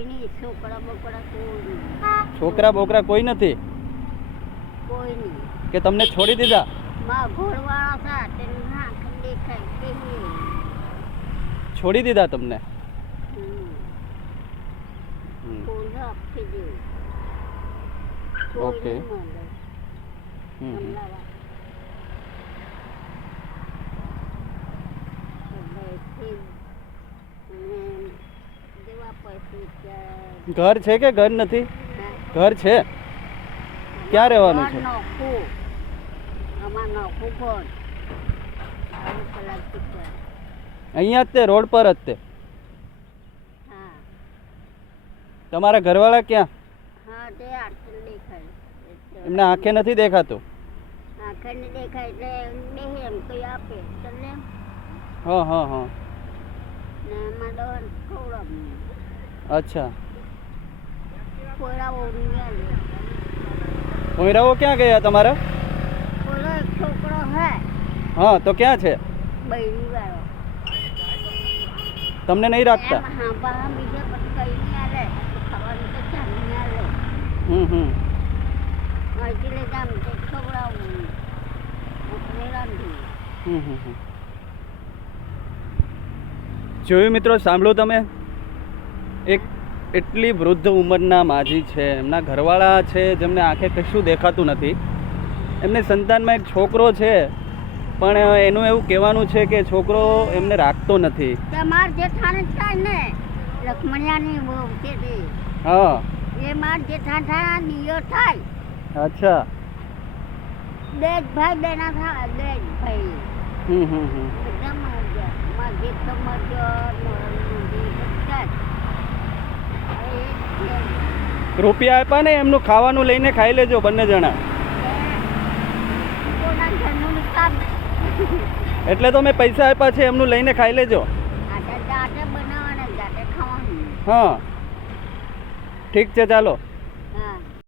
કોઈ નહીં, છોકરા બોકરા કોઈ નહીં, છોકરા બોકરા કોઈ નથી કોઈ નહીં. કે તમને છોડી દીધા? માં ઘોડવાળા હતા તેને આંખ દેખાય કેવી. છોડી દીધા તમને? કોઈ આપી દેવું. ઓકે. ઘર છે કે ઘર નથી? ઘર છે. ક્યાં રહેવાનું છે? અહીંયા જ તે રોડ પર જ તે? તમારા ઘરવાળા ક્યાં? એમને આંખે નથી દેખાતું? આંખે નહીં દેખાય એટલે દેહે એમ કોઈ આપે ચાલે. હા હા હા. ને એમાં દવા ખવડાવું. અચ્છા. પોયરાઓ ઉંઘ્યા. પોયરાઓ ક્યાં ગયા તમારા? પોયરો એક છોકરો હે. હા તો ક્યાં છે? બૈરી વાળો. તમને નહીં રાખતા? હા બા બીજા પછી કઈ નહીં આલે. ખાવાનું તો ચાલી નહીં આલે. અહીંથી લઈ જામ તે ખવડાવું. આપણે રાંધું. જોયું મિત્રો, સાંભળો તમે, એક એટલી વૃદ્ધ ઉંમરના માજી છે, એમના ઘરવાળા છે જેમને આંખે કશું દેખાતું નથી. એમને સંતાનમાં એક છોકરો છે, પણ એનું એવું કહેવાનું છે કે છોકરો એમને રાખતો નથી. માર જેઠાણી થાય ને લક્ષ્મણિયાની બહુ છે તે. હા એ માર જેઠાણા દિયો થાય. અચ્છા. બે જ ભાઈ બેના થાય, બે જ ભાઈ. બધા મરજા. માર જેઠો મરજો, રૂપિયા આપ્યા ને એમનું ખાવાનું લઈને ખાઈ લેજો બંને જણા. એટલે તો મેં પૈસા આપ્યા છે, એમનું લઈને ખાઈ લેજો. હા ઠીક છે, ચાલો. હા.